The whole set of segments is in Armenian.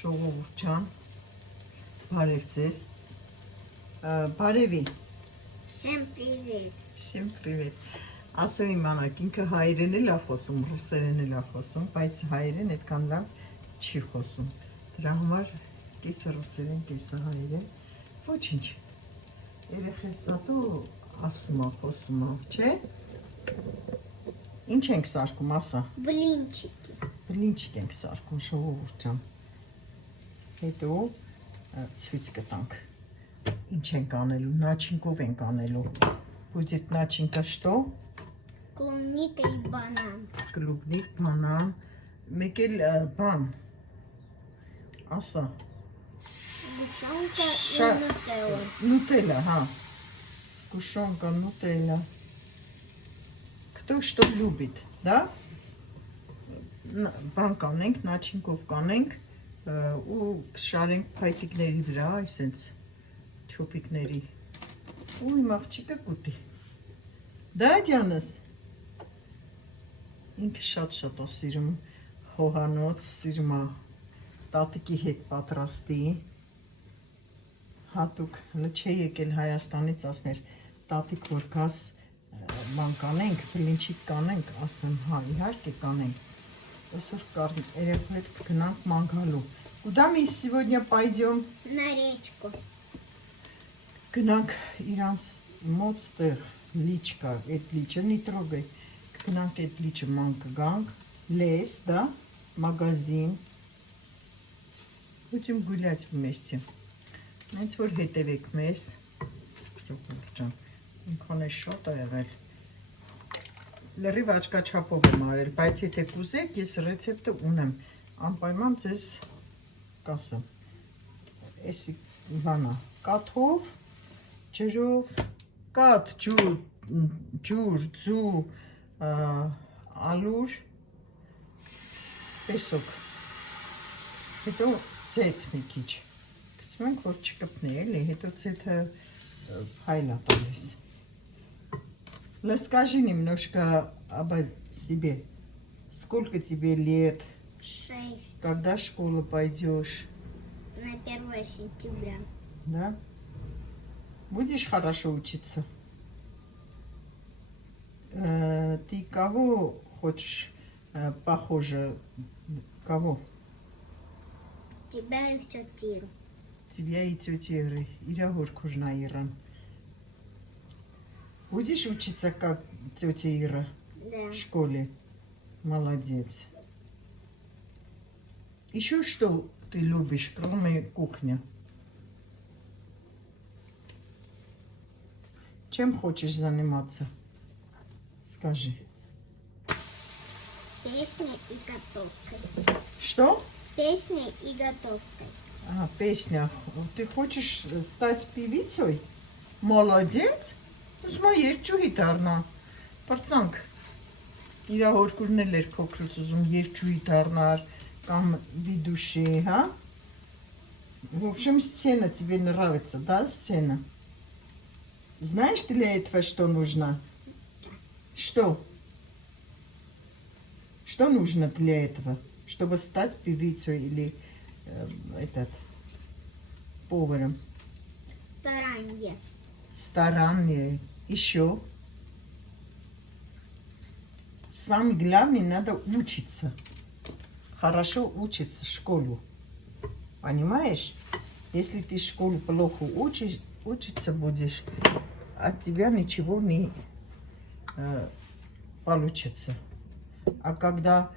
Ժողովուրդ ջան, բարև ձեզ, բարևի, Всем привет. Всем привет, ասեմ իմանաք, ինքը հայերեն էլ է խոսում, ռուսերեն էլ է խոսում, բայց հայերեն այդքան լավ չի խոսում, դրա համար կեսը ռուսերեն, կեսը հայերեն, ոչինչ, երեխես զատու ասում է, խոսում է, չէ, ինչ ենք սարկում, ասա, Блинчики. բլինչիկ ենք սարկում, ժողովուրդ ջան, հետո ցույց կտանք, ինչ ենք անելու, начинкով ենք անելու, будет начинка что? Клубника и банан. Клубник, банан, մեկ էլ բան, ասա, Сгущенка и Ша- нутелла. Нутелла, հա, сгущенка, нутелла, кто что любит, да? Բան կանենք, начинкով կանենք, ու կշարենք փայտիկների վրա, այսենց չոպիկների, ու իմ աղջիկը կուտի, դա ջանս, ինքը շատ է սիրում հողանոց, սիրում է տատիկի հետ պատրաստի, հատուկ, հլը չէ եկել Հայաստանից, ասում էր տատիկ որ գաս բան կանենք, բլինչիկ կանենք, ասում եմ հա իհարկե կանենք, այսօր երեխու հետ կգնանք մանգալու, կուտա մի сегодня պայդյոմ, На речку. գնանք իրանց մոտ ստեղ լիչ կա, այդ լիչը նիտրոգ է, կգնանք այդ լիչը ման կգանք, լես, да, մագազին, будем гулять вместе, հենց որ հետևեք մեզ, ժողովուրդ ջան, ինքան է շատ է եղել, լրիվ աչքաչափով եմ արել, բայց եթե կուզեք, ես ռեցեպտը ունեմ, անպայման ձեզ կասեմ, էսի բանա, կաթով, ջրով, կաթ, ջուր, ձու, ալուր, պեսոք, հետո ձեթ մի քիչ, գցում ենք, որ չկպնի էլի, հետո ձեթը հայլ է տալիս, Расскажи немножко об себе. Сколько тебе лет? 6. Когда в школу пойдешь? На 1 сентября. Да? Будешь хорошо учиться? Ты кого хочешь похоже? Кого? Тебя и тетю. Тебя и тетю Иры. Ира Горкужна Иран. Будешь учиться как тетя Ира Да. в школе? Молодец. Еще что ты любишь, кроме кухни? Чем хочешь заниматься? Скажи. Песней и готовкой. Что? Песней и готовкой. Песня. Ты хочешь стать певицей? Молодец. Ուզում երկչուհի դառնա, պրծանք, իրա հորկուրն էլ էր փոքրուց ուզում երկչուհի դառնար, կամ վիդուշի, հա? В общем, сцена тебе нравится, да, сцена? Знаешь для этого, что нужно? Что? Что нужно для этого, чтобы стать певицей или поваром? Старанье. Старание. Еще. Самое главное, надо учиться. Хорошо учиться в школу. Понимаешь? Если ты в школе плохо учиться будешь, от тебя ничего не получится. А когда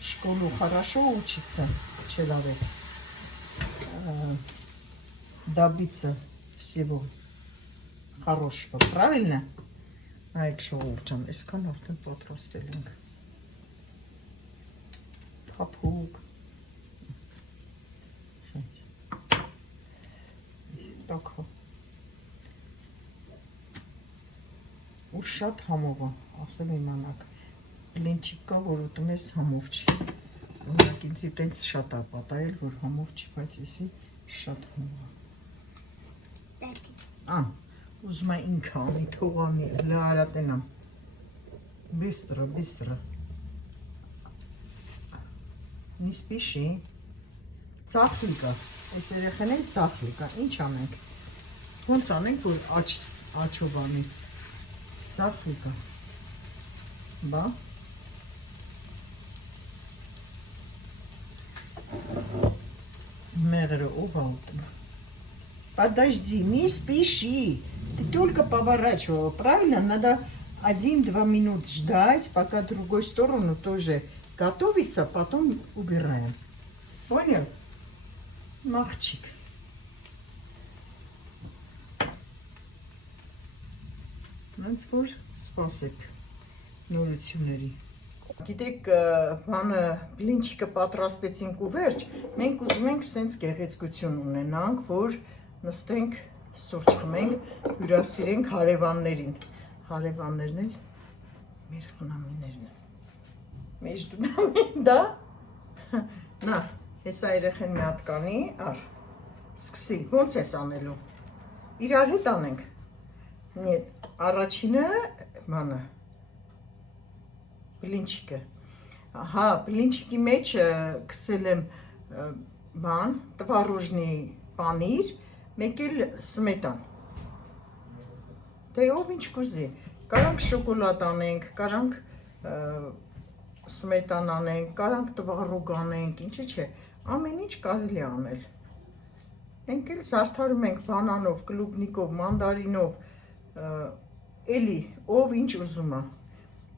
в школу хорошо учится человек, добиться всего хорошего, правильно? Այք շողուրջան, այսքան արդեն պատրաստել ենք, թափուկ, տակհա, ու շատ համով է, ասեմ իմանաք, բլինչիկ կա, որ ուտում ես համով չի, օրինակ ինձ տենց շատ է պատայել, որ համով չի, բայց եսի շատ համով է, Ուզում է ինքը անի, թողանի, լարատենամ, բիստրը, не спеши, Ծախլիկա, այս երեխեների ծախլիկա, ինչ անենք, ոնց անենք, որ աչով անի, ծախլիկա, բա, мегре убалтно. Подожди, не спеши. Ты только поворачивала. Правильно? Надо 1-2 минут ждать, пока другую сторону тоже готовится, потом убираем. Понял? Махчик. Նենց սպասեք նորությունների։ Գիտեք, բանը բլինչիկը պատրաստեցինք ու վերջ, մենք ուզում ենք սենց գեղեցկություն ունենանք, որ նստենք, սուրճ խմենք, հյուրասիրենք հարևաններին։ Հարևաններն էլ մեր խնամիներն են։ Մեր դունամին, դա։ Նա, հեսա երեխեն մի հատ կանի, ար, սկսի, ոնց ես անելու։ Իրար հետ անենք։ Առաջինը, բանը, բլինչիկը, հա, բլինչիկի մեջ կսել եմ բան, տվարոժնի պանիր, մեկ էլ սմետան, դե ով ինչ կուզի, կարանք շոկոլադ անենք, կարանք սմետան անենք, կարանք տվարոգ անենք, ինչի չէ, ամեն ինչ կարելի անել, ենք էլ զարդարում ենք բանանով, կլուբնիկով, մանդարինով, էլի, ով ինչ ուզում է,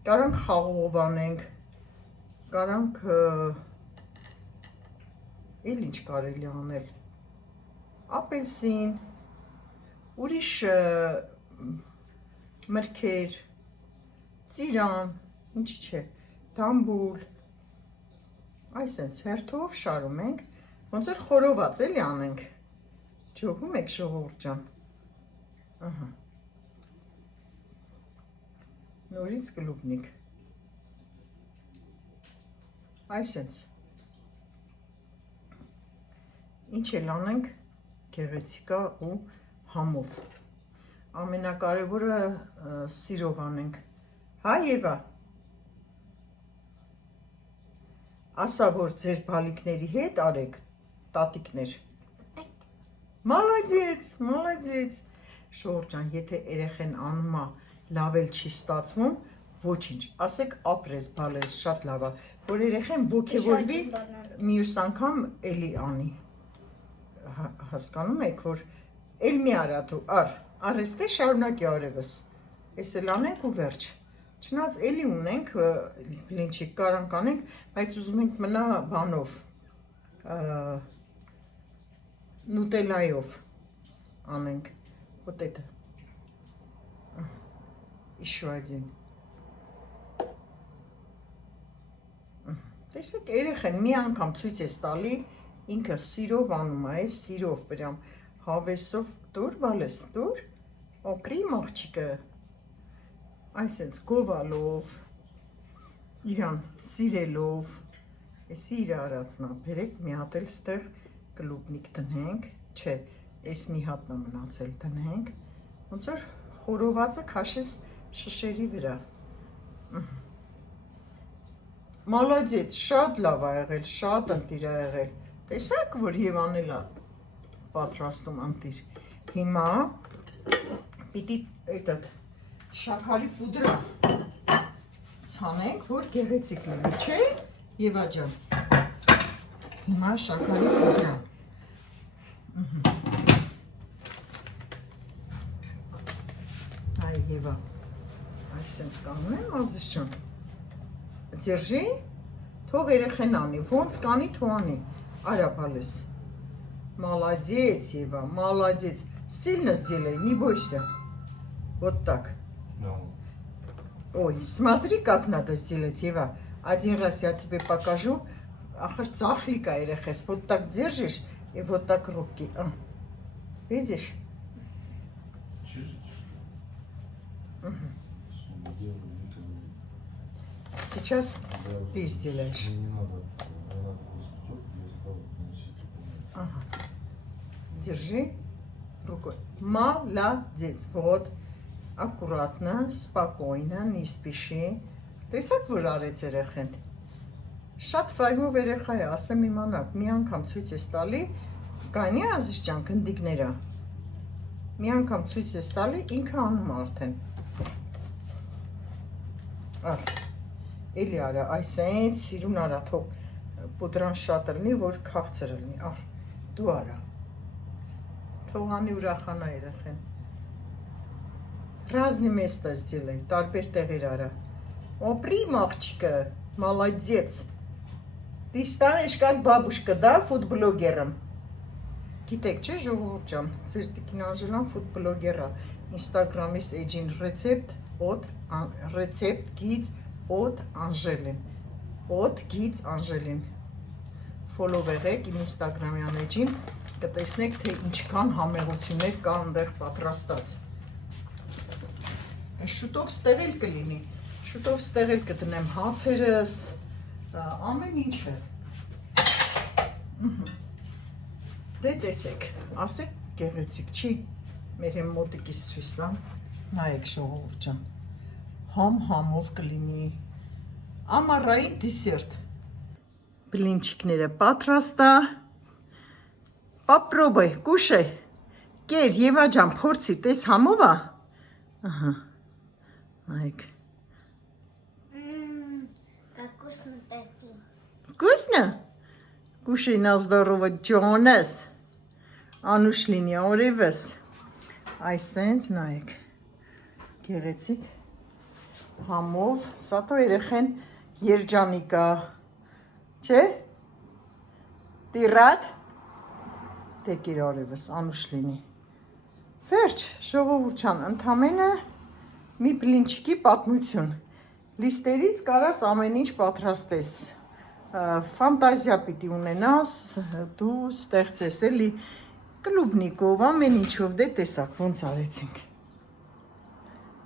կարանք խաղողով անենք, կարանք էլ ինչ կարելի անել, ապելսին, ուրիշ մրգեր, ծիրան, ինչի չէ, դամբուլ, այսենց հերթով շարում ենք, ոնց որ խորոված էլի անենք, ջոգում եք ժողովուրդ ջան, ահա, նորից կլուբնիկ, այսենց, ինչ էլ անենք գեղեցիկա ու համով, ամենակարևորը սիրով անենք, հա Եվա, ասա որ ձեր բալիկների հետ արեք, տատիկներ, մալադեց, մալադեց, շորջան, եթե երեխեն անում է, լավ էլ չի ստացվում, ոչինչ, ասեք ապրես, բալես, շատ լավ է, որ երեխեն ոգևորվի, մյուս անգամ էլի անի, հասկանում եք, որ էլ մի արա դու, արեստե շարունակի արևս, ես էլ անենք ու վերջ, չնած էլի ունենք, բլինչիկ կարանք անենք, բայց ուզում ենք մնա բանով, նուտելայով անենք, вот это. Еще один. Տեսեք, երեխեն մի անգամ ցույց ես տալի, ինքը սիրով անում է, սիրով, прям հավեսով, դուր, բալես, դուր, օպրի մաղջիկը, այսենց գովալով, իրան սիրելով, եսի իր արածնա, բերեք մի հատ էլ ստեղ կլուբնիկ տնենք, չէ, ես մի հատնա մնացել տնենք, ոնց որ խորովածը քաշես շշերի վրա, մալադեց, շատ լավ ա եղել, շատ ընտիր ա եղել, տեսակ, որ Եվան էլ ա պատրաստում ընտիր, հիմա պիտի շաքարի պուդրա ցանենք, որ գեղեցիկ լինի, չէ, Եվա ջան, հիմա շաքարի պուդրա, այ Եվա, այսենց կանում եմ ազես ջան, ձերժի, թող երեխեն անի, ոնց կանի թող անի, արա բալես, молодец, Ева, молодец, сильно сделай, не бойся, вот так, ой, смотри, как надо сделать, Ева, один раз я тебе покажу, ахар цахлика ерехес, вот так держишь и вот так руки, видишь? Сейчас ты сделаешь. Ага. Держи рукой. Молодец. Вот. Аккуратно, спокойно, не спеши. Ты сак вырарец ерехен. Շատ վայրով երեխա է, ասեմ իմանաք, մի անգամ ցույց ես տալի, կանի Ազիզ ջան, գնդիկները։ Մի անգամ ցույց ես տալի, ինքը անում արդեն։ Ար, էլի արա, այսենց սիրուն արա, թող պուդրան շատ լինի, որ քաղցր լինի, ար, դու արա։ Թող անի ուրախանա երեխեն։ Разные места сделай, տարբեր տեղեր արա։ Оприм, աղջիկը, молодец։ Ты станешь как бабушка, да, фудблогером? Գիտեք, չէ, ժողովուրդ ջան, ձեր տիկին Անժելան ֆուդբլոգեր է, Instagram-ից էջին ռեցեպտ գիծ օդ Անժելին, օդ գիծ Անժելին, follow եղեք իմ Instagram-յան էջին, կտեսնեք, թե ինչքան համեղություններ կա այնտեղ պատրաստած։ Շուտով ստեղ էլ կլինի, շուտով ստեղ էլ կդնեմ հացերս, ամեն ինչը։ Դե տեսեք, ասեք գեղեցիկ չի, մեր եմ մոտիկից ցույց տամ, նայեք ժողովուրդ ջան, համով կլինի, ամառային դիսերտ, բլինչիկները պատրաստ է, պապրոբայ, կուշե, կեր Եվա ջան, փորձի, տես համով է, ահա, նայեք, Вкусно такие. Вкусно? Кушай на здорово, Ջոնես, անուշ լինի, օրևս, այսենց նայեք, գեղեցիկ, համով, սա տո երեխեն երջանիկա, չէ, տիրատ, տեկիր օրևս, անուշ լինի, վերջ, ժողովուրդ ջան, ընդամենը մի բլինչիկի պատմություն, լիստերից կարաս ամեն ինչ պատրաստես, ֆանտազիա պիտի ունենաս, դու ստեղծես էլի կլուբնիկով, ամեն ինչով դե տեսակ, ոնց արեցինք։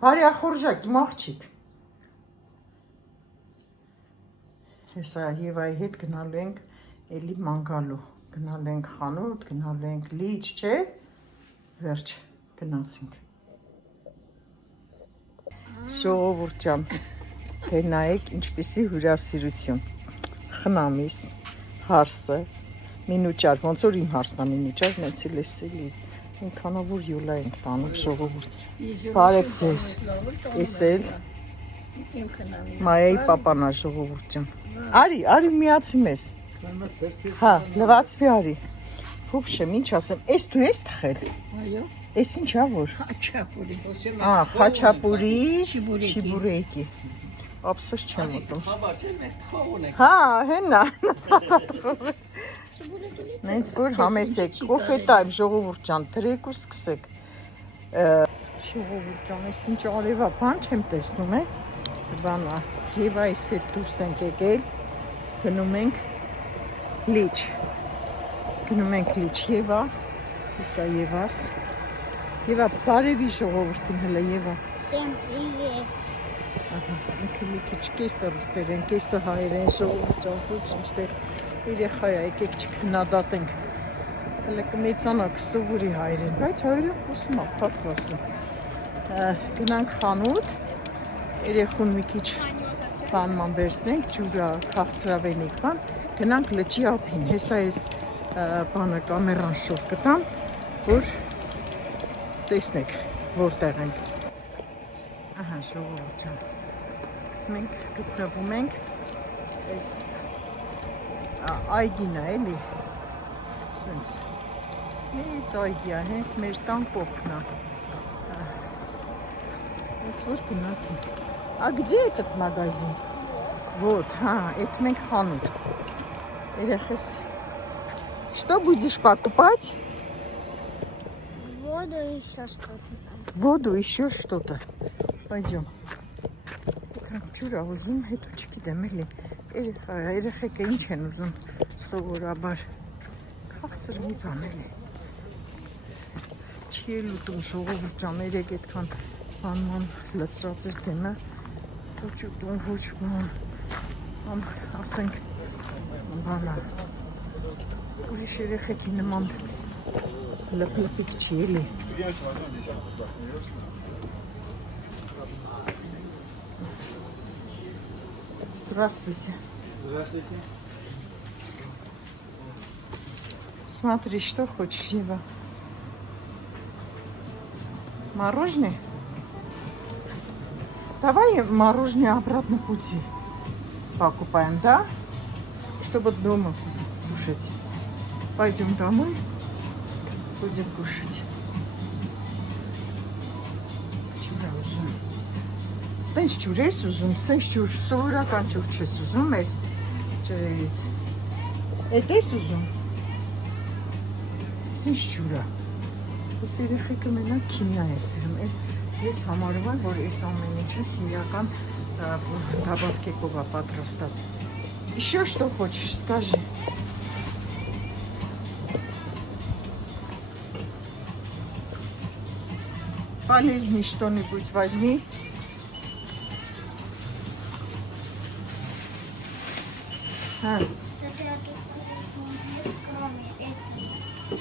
Բարի ախորժակ, իմ աղջիկ։ Հեսա Եվայի հետ գնալու ենք էլի մանգալու, գնալու ենք խանութ, գնալու ենք լիճ, չէ, վերջ, գնացինք։ Ժողովուրդ ջան, թե նայեք ինչպիսի հյուրասիրություն, խնամիս, հարսը, մինուճար, ոնց որ իմ հարսնա մինուճար, նենց էլ էսելի, ինքանավոր յուլա ենք տանում ժողովուրդ, բարև ձեզ, ես էլ Մայայի պապանա ժողովուրդ ջան, արի միացի մեզ, հա, լվացվի արի, հուպշեմ, ինչ ասեմ, ես դու ես թխել, ես ինչա որ, խաչապուրի, չիբուրեկի, ապսոս չեմ ուտում, հա, հենա, նստացա տխով, նենց որ համեցեք, կոֆե տայմ ժողովուրդ ջան, դրեք ու սկսեք, ժողովուրդ ջան, ես ինչ արևա բան չեմ տեսնում է, բանա, Եվայիս հետ դուրս ենք եկել, գնում ենք լիճ, Եվա, հեսա Եվաս, Եվա, բարևի ժողովուրդին հլը Եվա, Всем привет. ինքը մի քիչ կեսը ռուսերեն, կեսը հայերեն ժողովուրդ ջան, ոչ ինչտեղ երեխա է, եկեք չքննադատենք, հլը կմեծանա կսովորի հայերեն, բայց հայերեն խոսում է, փակ խոսում, գնանք խանութ, երեխուն մի քիչ բանման վերցնենք, ջուրա, քաղցրավենիք բան, գնանք լճի ափին, հեսա ես բանը կամերան շուտ կտամ, որ տեսնեք, որտեղ ենք, ահա ժողովուրդ ջան, մենք գտնվում ենք, այս այգին է էլի, սենց, մեծ այգի է, հենց մեր տան կողքն է, հենց որ գնացի, где этот магазин? Вот, это մենք խանութ, երեխես, что будешь покупать? Воду и еще что-то. Воду, еще что-то, пойдем, ջուրա ուզում, հետո չգիտեմ էլի, երեխեքը ինչ են ուզում սովորաբար, քաղցր մի բան էլի, չի էլ ուտում ժողովուրդ ջան, երեք այդքան բանման լծրած էր դեմը, ոչ ուտում, ոչ բան, ասենք բանա, ուրիշ երեխեքի նման լպլպիկ չի էլի, Здравствуйте. Здравствуйте. Смотри, что хочешь, Ева. Мороженое? Давай мороженое обратно пути покупаем, да? Чтобы дома кушать. Пойдем домой, будем кушать. Տենց ջուր ես ուզում, սենց ջուր, սովորական ջուր չես ուզում, ես ջրերից։ Էդ ես ուզում։ Սենց ջուր է։ Ես երեխեքը մենակ քիմիա է սիրում։ Ես համարում եմ, որ այս ամեն ինչը քիմիական добавкով է պատրաստած։ Еще что хочешь, скажи. Полезнее что-нибудь возьми. А.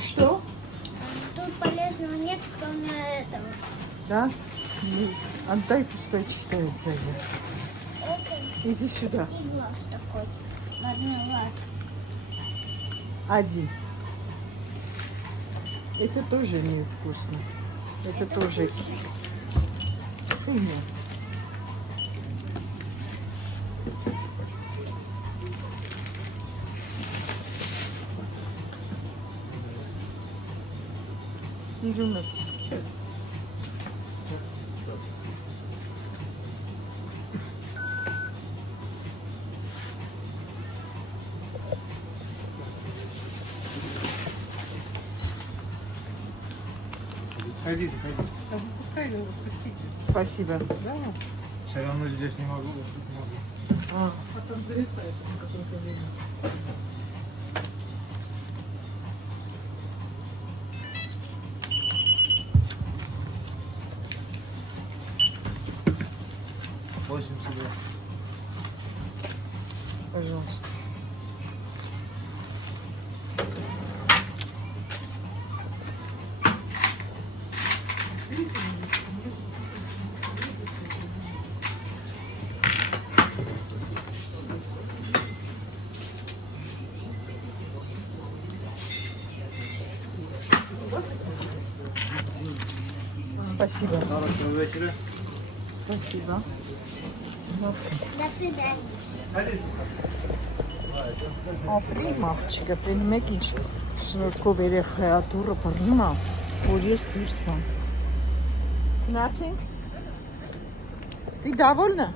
Что? Тут полезного нет, кроме этого. Да? Отдай, пускай читает сзади. Это Иди сюда. и глаз такой. Мармелад. Один. Это тоже невкусно. Это тоже химия. Սիրունս։ Ходите, ходите. Пускай, пустите. Спасибо. Все равно здесь не могу, вот тут могу. А там зависает на какое-то время. Себе. Пожалуйста. Спасибо. Хорошего вечера. Спасибо. Молодцы. До свидания. Ապրի մաղջիկը, տենում եք ինչ շնորհքով երեխա դուրը բռնում է, որ ես դուրս գամ։ Գնացինք։ Ты довольна?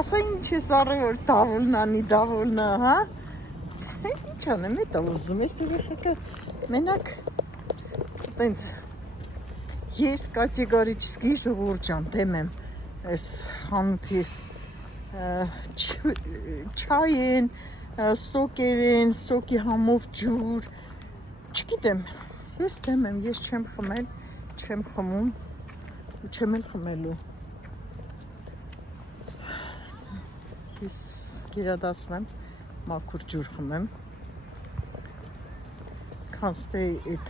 Ասա ինչ ես արել, որ довольна, не довольна, հա? Ինչ անեմ, դա ուզում ես երեխեքը մենակ տենց ես կատեգորически ժողովուրդ ջան, դեմ եմ այս խանութից չայ են, սոկեր են, սոկի համով ջուր, չգիտեմ, ես դեմ եմ, ես չեմ խմել, չեմ խմում ու չեմ էլ խմելու։ Ես գերադասում եմ, մաքուր ջուր խմեմ, կանստե էդ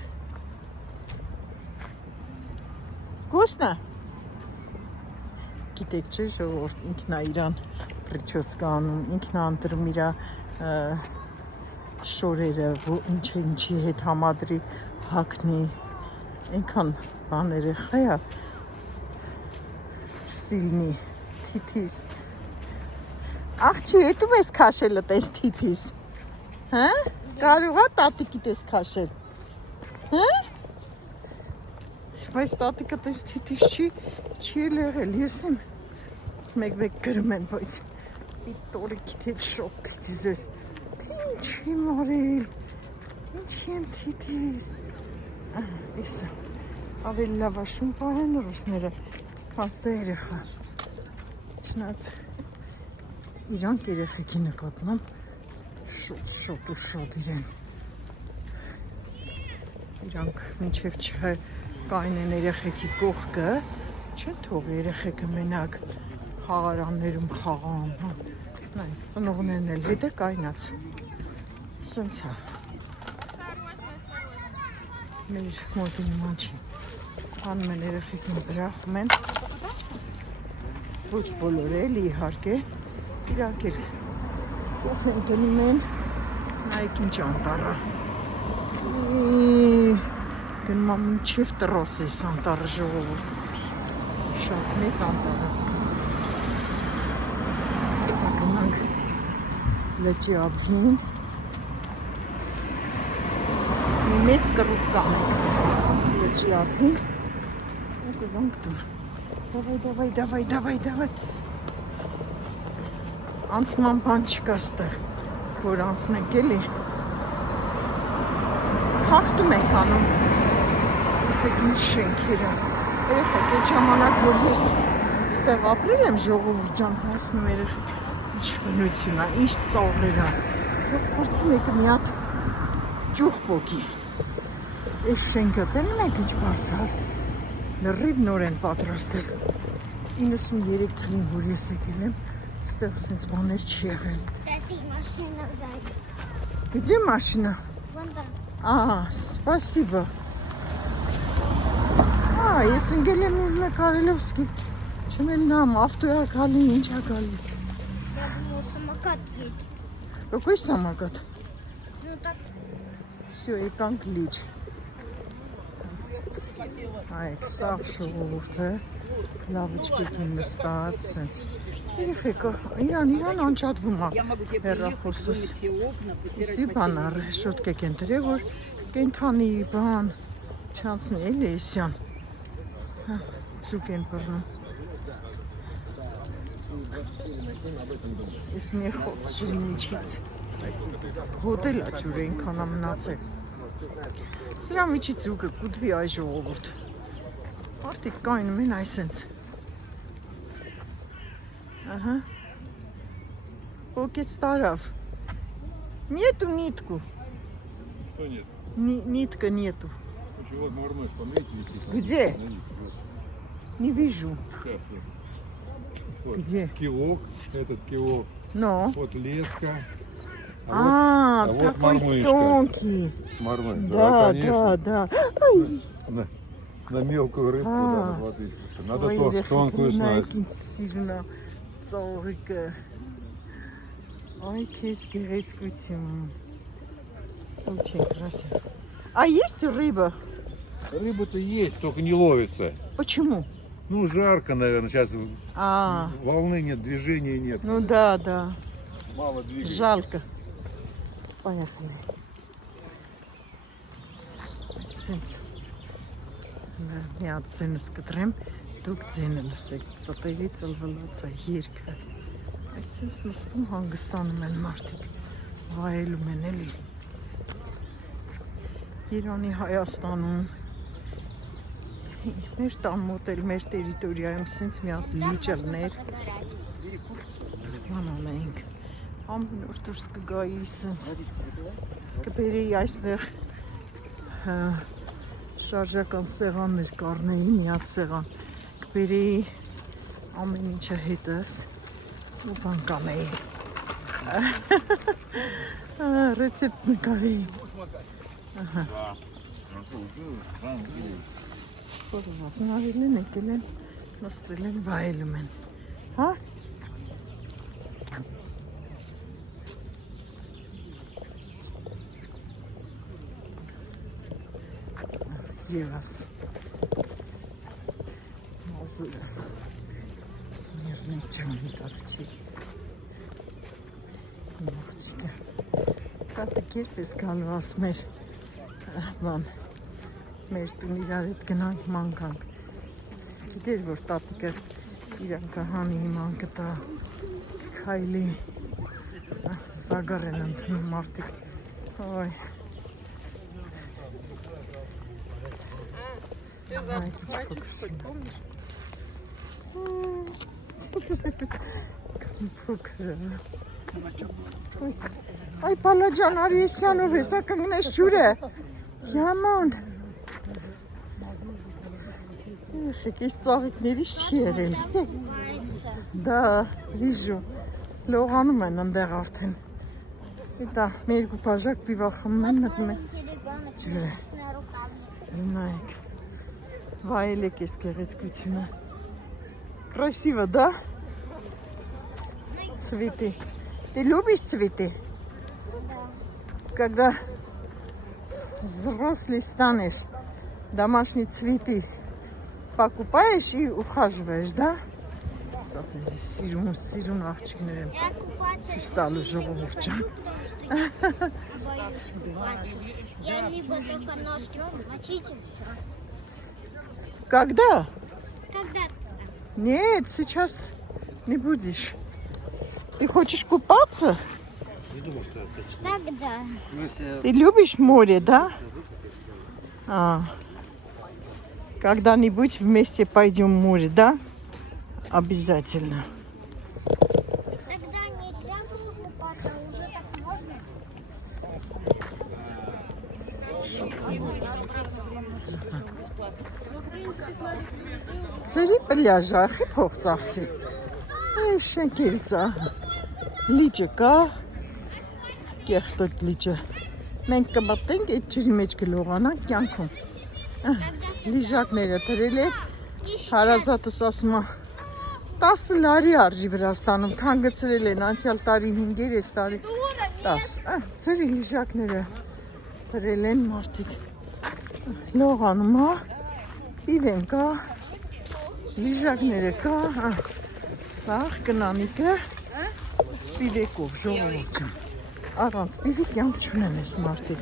Գուսնա։ Գիտեք չէ, ժողովուրդ ինքն է իրան պրիչոսկա անում, ինքն է անդրում իր շորերը, ինչի հետ համադրի հակնի, այնքան բաներ է խայա, սիլնի, թիթիս։ Աղջի, հետում ես քաշելը տես թիթիս, հա? Կարող է տատիկի տես քաշել, հա? Բայց տատիկը տես թիթիս չի լեղել, ես եմ մեկ գրում եմ, բայց պիտորիքի թիթ շոտ թիթիս ես, ինչ եմ արել, ինչ եմ թիթիս, ես ավելի լավաշում պահեն ռուսները, կանստե երեխա, չնած իրանք երեխեքի նկատմամբ շոտ ու շոտ իրեն, իրանք մինչև չկային են երեխեքի կողքը, չեն թող երեխեքը մենակ խաղարաններում խաղան, ծնողներն էլ հետ է կայնած, սենց հա, մեր մոտի նման չի, անում են երեխեքին բրախում են, ոչ բոլորը էլ իհարկե, իրանք էլ Ով են գնում են, նայք ինչ անտառը։ Գնում եմ մինչև տրոս էս անտառը ժողովուրդ։ Շատ մեծ անտառը։ Սա գնանք լճի ափին։ Մի մեծ կռուկ կանենք լճի ափին։ Ու գնանք դուր։ Давай։ Անցման բան չկա ստեղ, որ անցնենք էլի։ Խախտում ենք անում։ Իսեք ինչ շենքերը։ Երեխեք, այդ ժամանակ, որ ես ստեղ ապրել եմ ժողովուրդ ջան, հասնում էր ինչ բնություն է, ինչ ծաղեր է։ Եվ փորձում եք մի հատ ճուղ պոկի։ Այս շենքը տենում եք ինչ բարձր։ Լրիվ նոր են պատրաստել։ 93 թվին, որ ես եկել եմ, ստեղ սենց բաներ չի եղել։ Տատի մաշինա զայ։ Где машина? Вон там։ Спасибо. Ես ընկել եմ իմ Կարելովսկի։ Չեմ էլ նամ, ավտոյա գալի, ինչ ա գալի։ Я думала, самокат едет. Какой самокат? Ну так. Всё, եկանք լիճ։ Այք, սաղ ժողովուրդ է, լավիճկեքին նստած, սենց։ Երեխեք, իրան անջատվում է հեռախոսս։ Իսի բան առ, շոտկեք են տրե, որ կենթանի բան չանցնի, էլի էսյան։ Ձուկ են բռնում։ Ես մի խոս ջրի միջից։ Հոտել ա ջուր ենքան ամնացել։ Սրա միջի ձուկը կուդվի այ ժողովուրդ։ Արդիկ կայնում են այսենց։ Ահա։ Окей, старов. Нету нитку. Что нет? Нитка нету. Вот мармеш, помните, висит? Где? На нитке, вот. Не вижу. Сейчас, вот. Где? Килок, этот килок. Но. Вот леска. Вот такой мармышка. тонкий. Мармеш, Да, конечно. да. Ай. На мелкую рыбку надо ловить. Надо Ой, тонкую снасть. Сильно ծաղիկը։ Ой, քեզ գեղեցկություն։ Очень красиво. А есть рыба? Рыба-то есть, только не ловится. Почему? Ну, жарко, наверное, сейчас волны нет, движения нет. Ну да. Мало двигается. Жалко. Поехали. Сенс. Մի հատ ցենս կտրեմ, դուք ցենը լսեք, ծտերի ծլվելած է երկը։ Այսինքն նստում հանգստանում են մարդիկ, վայելում են էլի։ Իրանի Հայաստանում մեր տան մոտ էլ մեր տերիտորիայում սենց մի հատ լիճ ելներ։ Մանանենք, ամեն օր դուրս կգայի սենց, կբերեի այստեղ շարժական սեղաններ կառնեի, մի հատ սեղան, կբերեի ամեն ինչը հետս ու բան կանեի, ռեցեպտ նկարեի, նարել են, եկել են, նստել են, վայելում են, հա? Եվաս մազուրը ներնենք ճանի տաղցի մաղցիկը տատիկ երբ ես գալվաս մեր բան մեր տուն իրար հետ գնանք մանկանք գիտեր որ տատիկը իրան կհանի իման կտա քայլի զագար են ընդնում մարդիկ ոյ Ay Palacan Ariyesyanov sakın güneş çüre. Yaman. Какие ծաղիկների շիերել։ Да, вижу. Լողանում են այնտեղ արդեն։ Դա մեր գուպաժակ բիվախում են մտնում են։ Ջուրը։ Նայեք։ Վայելեք ես գեղեցկությունը։ Красиво, да? Цветы. Ты любишь цветы? Когда взрослый станешь, домашние цветы покупаешь и ухаживаешь, да? Кстати, здесь сирун աղջիկներ են ցույց տալու ժողովուրդը։ Боюсь купаться. Я либо только ножки мочить и все. Когда? Когда-то. Нет, сейчас не будешь. Ты хочешь купаться? Тогда. Ты любишь море, да? Когда-нибудь вместе пойдем в море, да? Обязательно. Тогда нельзя было купаться, а уже так можно. Ծերի պլյաժախի փող ծախսի։ Շենքերի ծախ։ Լիճը կա։ Կեղտոտ լիճը։ Մենք կմտնենք այդ ջրի մեջ կլողանանք կյանքում։ Լիժակները դրել են։ Հարազատս ասում է 10 լարի արժի Վրաստանում, թանկացրել են անցյալ տարի 5-եր, այս տարի 10։ Ծերի լիժակները դրել են մարդիկ։ Լողանում է։ Իվեն կա։ Լիժակները կա, սաղ կնանիկը պիվեկով ժողովուրդը, առանց պիվի կյանք չունեն ես մարդիկ,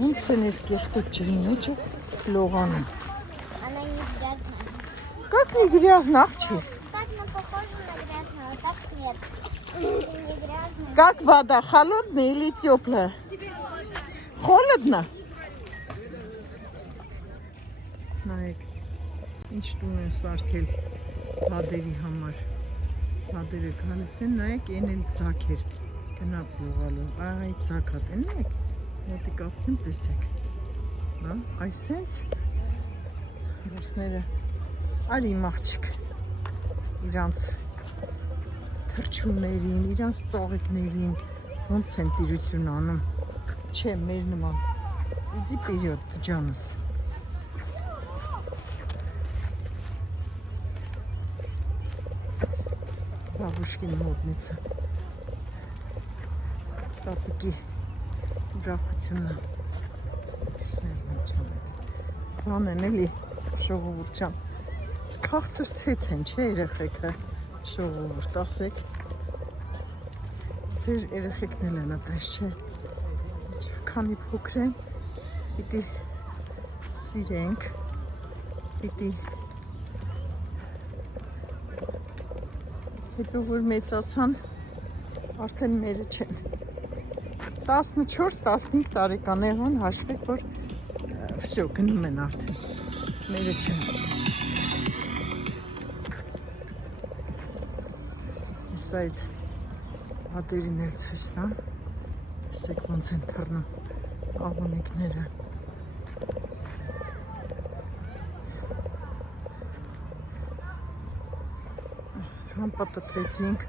ոնց են ես կեղտոտ ջրի մեջը լողանում, Она не грязная. как не грязно, աղջի, Так, ну, похоже на грязную, а так нет. Не грязная. как вода, холодная или теплая? Холодно? Նայեք, ինչ տուն են սարքել հադերի համար, հադերը գալիս են, նայեք, են էլ ձակ էր, գնաց լողալու, այ ձակ հատ են, նայեք, մոտիկացնում տեսեք, այս հենց ռուսները, արի մաղջիկ, իրանց թրջուններին, իրանց ծաղիկներին, ոնց են տիրություն անում, չէ, մեր նման, իձի պիրյոտ ջանս, Բաբուշկին մոտնիցը, տատիկի ուրախությունը, բան են էլի ժողովուրդյան, կաղցր ցեց են, չէ երեխեքը ժողովուրդ, ասեք, ձեր երեխեքն էլ են ատես, չէ, քանի փոքր են, պիտի սիրենք, պիտի հետո որ մեծացան, արդեն մերը չեն, 14-15 տարեկան եղան, հաշվեք, որ վսյո, գնում են արդեն, մերը չեն, ես այդ հատերին էլ ցույց տամ, տեսեք ոնց են թռնում աղունիկները, համ պատտվեցինք,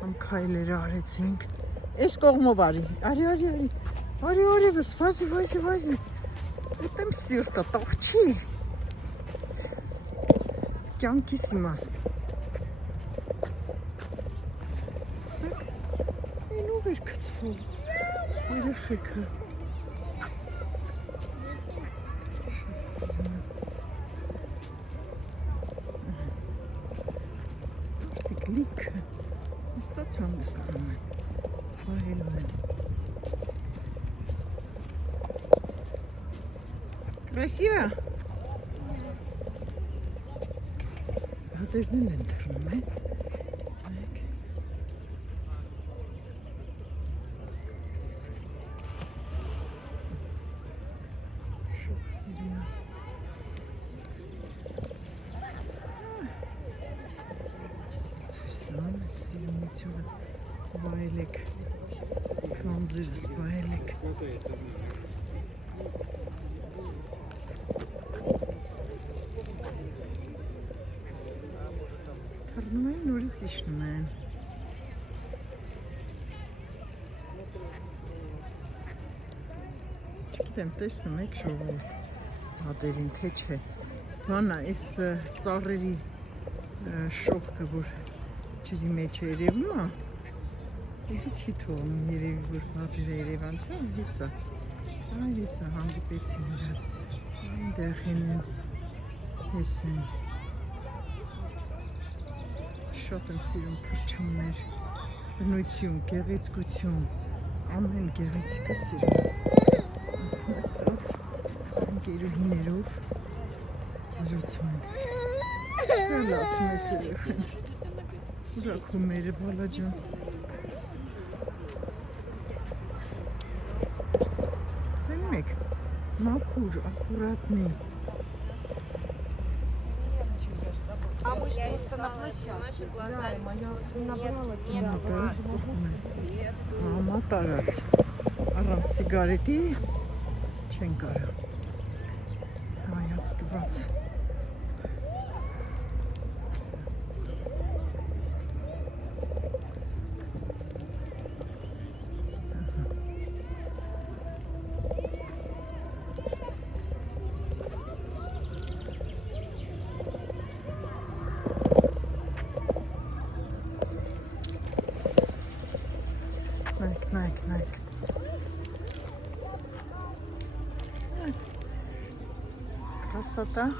համ քայլերը արեցինք, այս կողմով արի, վազի, ուտեմ սիրտը, տաղ չի, կյանքիս իմաստ, սեք, են ով էր կծվել, երեխեքը, շատ սիրում եմ, լիքը, նստացան նստանում են, վահելում են, Красиво? Հատերն էլ են թռնում են, շատ սիրում եմ, Սիրունությունը վայելեք, խանձերս վայելեք, թռնում են, նորից իշնում են, չգիտեմ, տեսնում եք ժողովուրդ հատերին, թե չէ, բանա, այս ծառերի շողքը, որ ջրի մեջ է երևում է, Եվ չի թողնում երևի, որ պատերը Երևան չէ, հեսա հանդիպեցին իրար, այնտեղ են հես են, շատ եմ սիրում թռչուններ, բնություն, գեղեցկություն, ամեն գեղեցիկը սիրում, նստած ընկերուհիներով զրուցում են, լացում ես երեխեն, ուրաքում մերը բալաջան, Макур, аккуратный. А мы же просто на площадке. Да, моя набрала тебя. Մատարած առանց սիգարետի չեն կարա հայ աստված նայք Красота.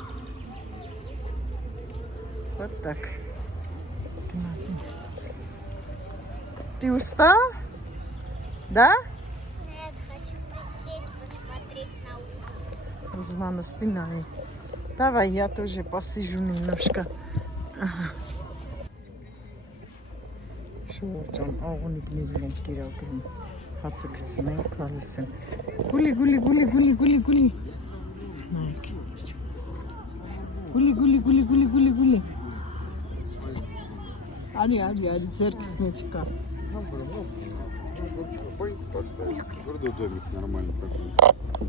Вот так. Ты устал? Да? Нет, хочу присесть, посмотреть на утро. Звонок. Давай, я тоже посижу немножко. Շուրջան աղունիկներ ենք կիրակրում, հացը գցնենք, հալիս են, գուլի, նայք, գուլի, արի, ձերքս մեջ կա, Твердый домик нормально такой.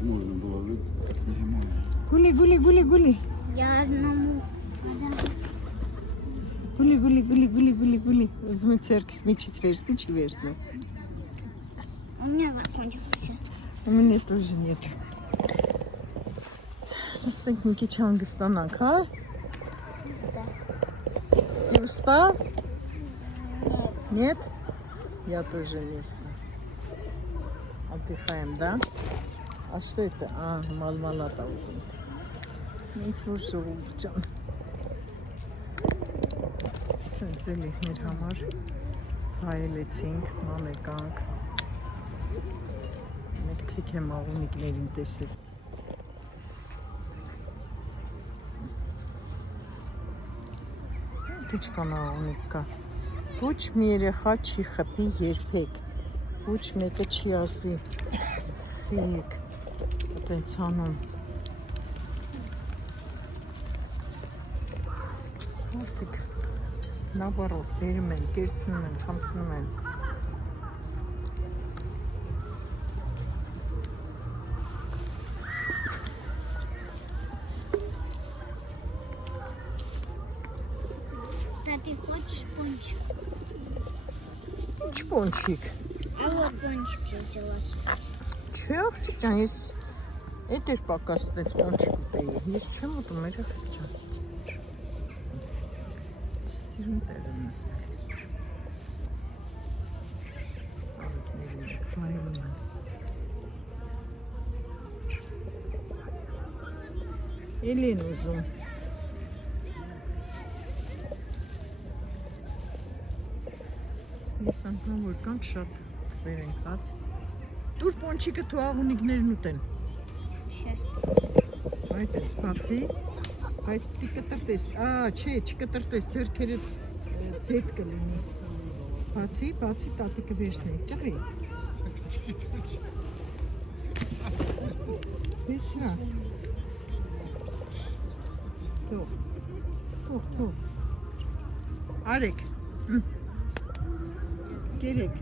Можно было жить зимой. գուլի, Я одному. գուլի, ուզում եմ ձերքս միջից վերցնի, չի վերցնի, У меня закончился. у меня тоже нет. Նստենք մի քիչ հանգստանանք, հա? Да. Ты устал? Нет? Я тоже не устал. Отдыхаем, да? А что это? А, малмалата уже. Не слушаю, Упчан. Սենցելիքներ համար հայելեցինք, մանեկանք, մեկ թեք եմ աղունիկներին տեսել։ Տիչկան աղունիկ կա, ոչ մի երեխա չի խպի երբեք, ոչ մեկը չի ասի, խիք, տենց հանում, հորդիկ, Наоборот, берем, կերցնում են, խամցնում են։ А ты хочешь пончик? Ինչ պոնչիկ։ А вот пончик я взяла. Չէ, աղջիկ ջան, ես էդ էր պակաս տենց պոնչիկ ուտեի, ես չեմ ուտում, երեխեք ջան։ Սիրում տեղ եմ նստել։ Ծաղիկներին վայելում են։ Էլ են ուզում։ Ես անգամ որ կանք շատ վեր ենք հաց։ Դուր պոնչիկը թու աղունիկներն ուտեն։ Сейчас. Այդ էց բացի, բայց պիտի կտրտես, չէ, չկտրտես, ձերքերը ձետ կլինի, բացի, տատիկը վերցնի, ճղի, վերցրա, թող, արեք, կերեք,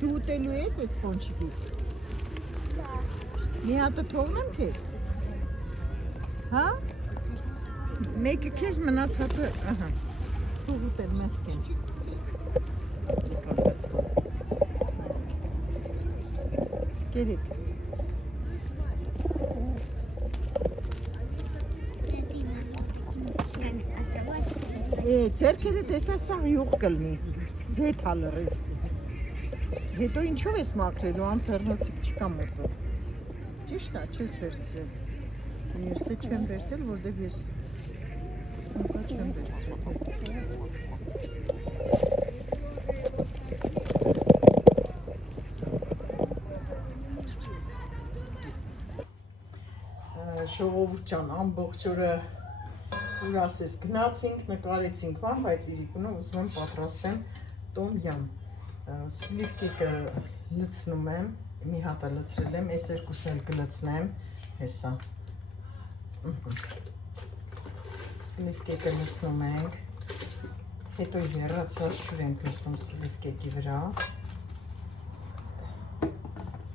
դու ուտելու ես ես պոնչիկից, մի հատը թողնեմ քեզ, հա, մեկը քեզ մնացածը, ահա, թող ուտել մեղք եմ, կերեք, ձերքերը տեսա սա յուղ կլնի, ձեթ հալրի։ Հետո ինչով ես մաքրելու, անձեռնոցիկ չկա մոտով։ Ճիշտ է, չես վերցրել։ Ես թե չեմ վերցրել, որտեղ ես անկա չեմ վերցրել։ Ժողովուրդյան ամբողջ օրը ուր ասես գնացինք, նկարեցինք բան, բայց իրիկունը ուզում եմ պատրաստեմ տոմ յամ։ Սլիվկեկը լցնում եմ, մի հատ է լցրել եմ, այս երկուսն էլ կլցնեմ, հեսա։ Սլիվկեկը լցնում ենք, հետո եռացած ջուր ենք լցնում սլիվկեկի վրա։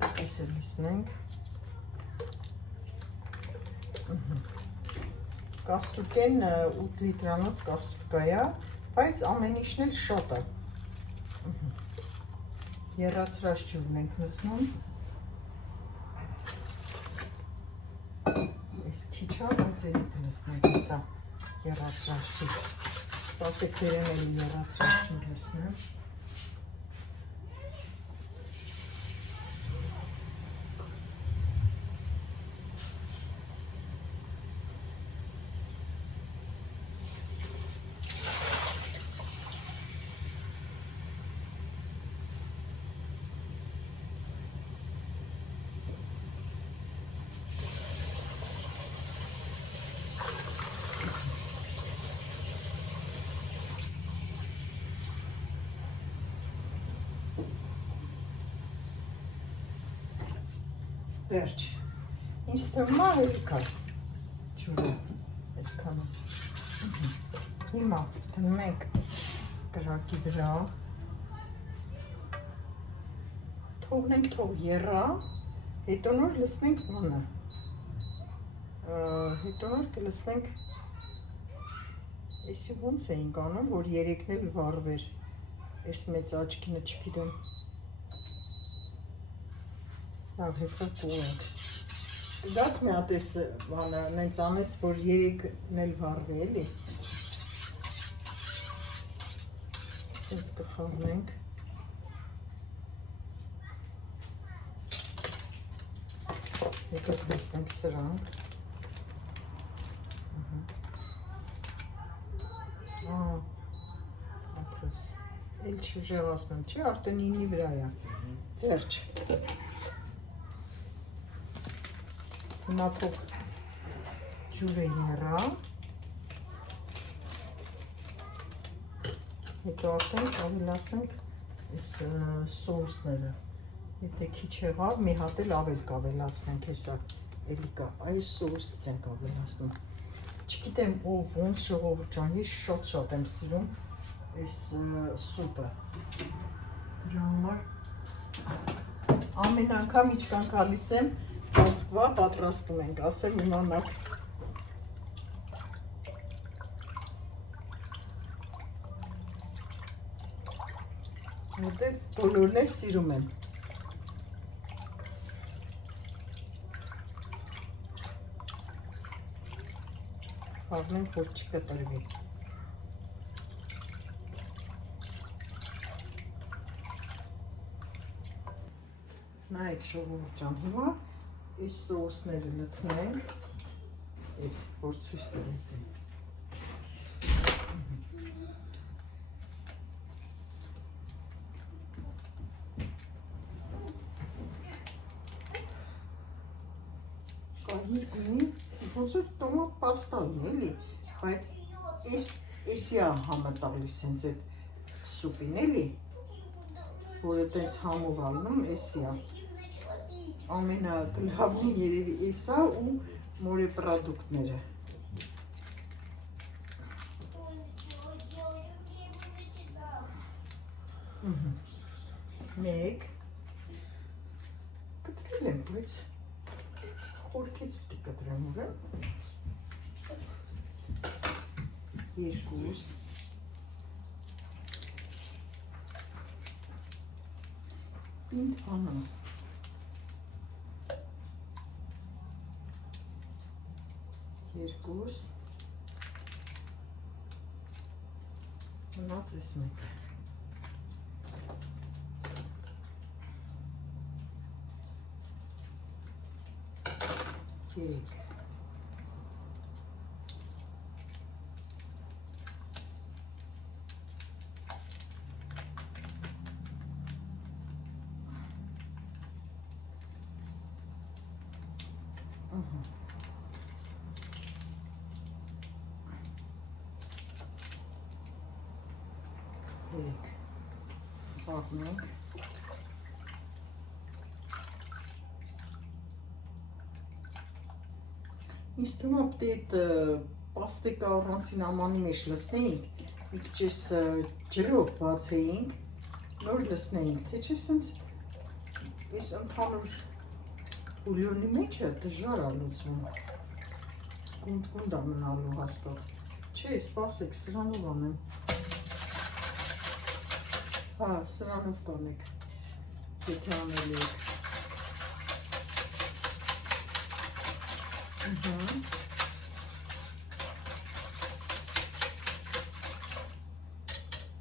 Այս էլ լցնենք։ Կաստրուկեն 8 լիտրանոց կաստրուկա է, բայց ամեն ինչն էլ շատ է։ Եռացրած ջուրն ենք լցնում։ Այս քիչ է, բայց էլի կլցնենք, հեսա եռացրած ջուր։ Սպասեք դերեն էլի եռացրած ջուր լցնեմ։ Վերջ, ինձ թվում է հելիք է ջուրը, այսքանը։ Հիմա դնում ենք կրակի վրա, թողնենք թող եռա, հետո նոր լցնենք բանը, հետո նոր կլցնենք, էսի ոնց էինք անում, որ երեքն էլ վարվեր, այս մեծ աչքինը չգիտեմ։ Լավ, հեսա կուենք։ Դաս մի հատ ես բանը, նենց անես, որ երեքն էլ վարվի, էլի։ Ես կխաղնենք։ Հետո կլսնենք սրանք։ Ապրես, էլ չուժեղացնեմ, չէ, արդեն 9-ի վրա է, վերջ։ Հիմա թող ջուրը եռա, հետո արդեն ավելացնենք այս սոուսները, եթե քիչ եղավ, մի հատ էլ ավել կավելացնենք, հեսա էլի կա, այս սոուսից ենք ավելացնում, չգիտեմ ով ոնց ժողովուրդ, ես շատ եմ սիրում այս սուպը, դրա համար ամեն անգամ իչքան գալիս եմ, Մոսկվա պատրաստում ենք, ասեմ իմանաք։ Որտև բոլորն է սիրում են։ Խաղնենք, որ չկտրվի։ Նայեք ժողովուրդ ջան, հիմա այս սոուսները լցնենք, որ ցույց տվեցին։ Կարմիր գույնի, ոնց որ տոմատ պաստալն էլի, բայց էսի է համը տալիս հենց այդ սուպին էլի, որը տենց համով ալնում, էսի է։ Ամենագլավնին երևի էսա ու մորեպրոդուկտները։ Մեկ կտրել եմ, բայց խորքից պիտի կտրեմ ուրա։ Երկուս պինդ անա երկուս Մնաց էս մեկը։ Երեք։ Երեք։ Բաղնենք։ Ինձ թվում է պետք է պաստեկա առանցին ամանի մեջ լցնեինք, մի քիչ էս ջրով բացեինք, նոր լցնեինք, թե չէ սենց էս ընդհանուր բուլյոնի մեջը դժվար է լուծվում, գունդ է մնալու հաստատ, չէ, սպասեք, սրանով անեմ, հա, սրանով կանեք, եթե անելի եք,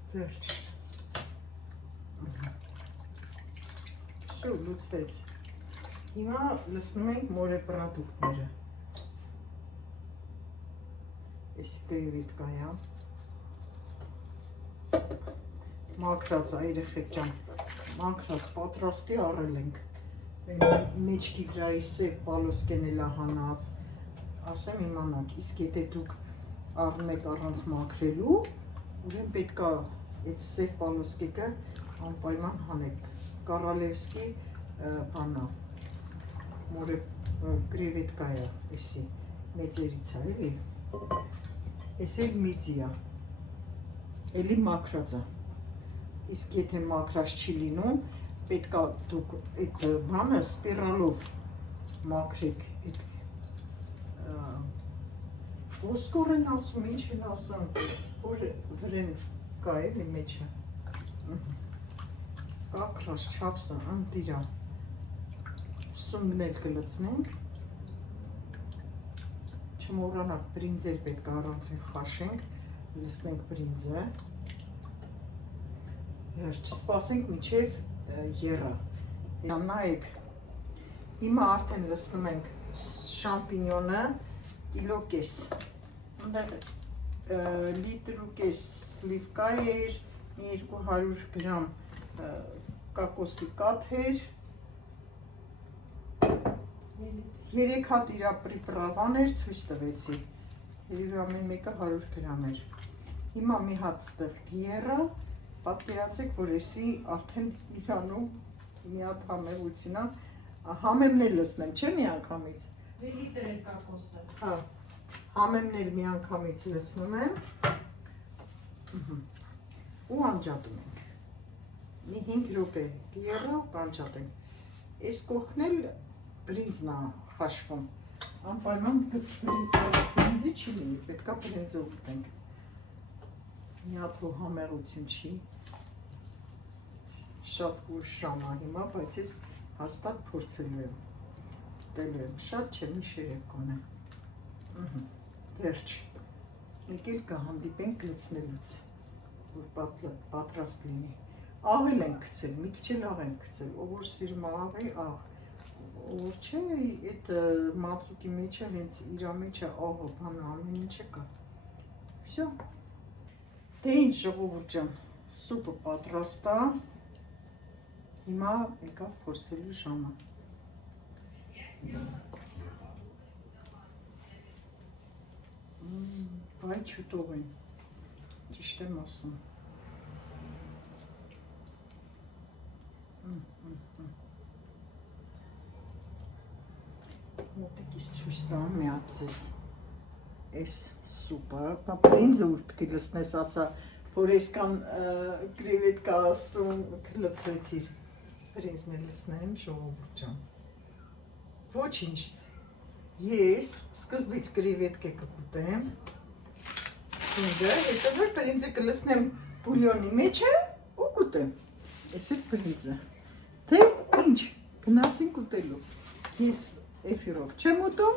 վերջ, շո, լուծվեց, հիմա լսնում ենք մորեպրադուկները, էսի կրևիտկայա, մաքրած այրեխեք ջան, մաքրած պատրաստի առել ենք, մեջքի վրայի սև պալոսկեն էլ հանած, ասեմ իմանաք, իսկ եթե դուք առնում եք առանց մաքրելու, ուրեմն պետք է այդ սև պալոսկեկը անպայման հանեք, Կարալևսկի բանա, մորե կրևետկա է, էսի, մեծերից է, էլի, էս էլ միծի է, էլի մաքրած է, իսկ եթե մաքրած չի լինում, պետք է դուք այդ բանը սպիրալով մաքրեք, ոսկոր են ասում, ինչ են ասում, որ վրեն կա էլի մեջը, կակրած չապսը, ընտիրա, սունգն էլ կլցնենք, չմոռանաք բրինձել պետք է առանցին խաշենք, լցնենք բրինձը, վերջ, սպասենք միջև եռա, նայեք, հիմա արդեն լցնում ենք շամպինյոնը, կիլո կես, լիտր ու կես սլիվկա էր, 200 գրամ կակոսի կաթ էր, 3 հատ իրա պրիպրավան էր, ցույց տվեցի, երևի ամեն մեկը 100 գրամ էր, հիմա մի հատ ստեղ եռա, պատկերացեք, որ էսի արդեն իրանում մի հատ համեղություն է, համեմն էլ լցնեմ, չէ մի անգամից։ 3 լիտր էր կակոսը։ Հա, համեմն էլ մի անգամից լցնում եմ ու անջատում ենք։ Մի 5 րոպե եռա ու կանջատենք։ Այս կողքն էլ բրինձն է խաշվում։ Անպայման բրինձի չի լինի, պետք է բրինձով ուտենք։ Մի հատ ու համեղություն չի։ Շատ ուշ ժամ է հիմա, բայց ես հաստատ փորձելու եմ, ուտելու եմ, շատ չէ, մի շերեկոն է, վերջ, մեկ էլ կհանդիպենք լցնելուց, որ պատրաստ լինի, աղ էլ ենք գցել, մի քիչ էլ աղ ենք գցել, ով որ սիրում է աղի, աղ, ով որ չէ, այդ մածուկի մեջը, հենց իրա մեջը աղը, բանը ամեն ինչը կա, վսյո, դե ինչ ժողովուրդ ջան, սուպը պատրաստ է, հիմա եկավ փորձելու ժամը։ Վայ չուտով են, ճիշտ եմ ասում։ Մոտիկից ցույց տամ միած էս սուպը, բրինձը ուր պիտի լցնես ասա, որ այսքան կրևետկա ասում լցրեցիր։ Բրինձն էլ լցնեմ, ժողովուրդ ջան։ Ոչինչ, ես սկզբից կրևետկը կկուտեմ, սունգը, հետո որ բրինձը կլցնեմ բուլյոնի մեջը ու կուտեմ։ Էս էլ բրինձը։ Թե ինչ, գնացինք ուտելու։ Ես էֆիրով չեմ ուտում,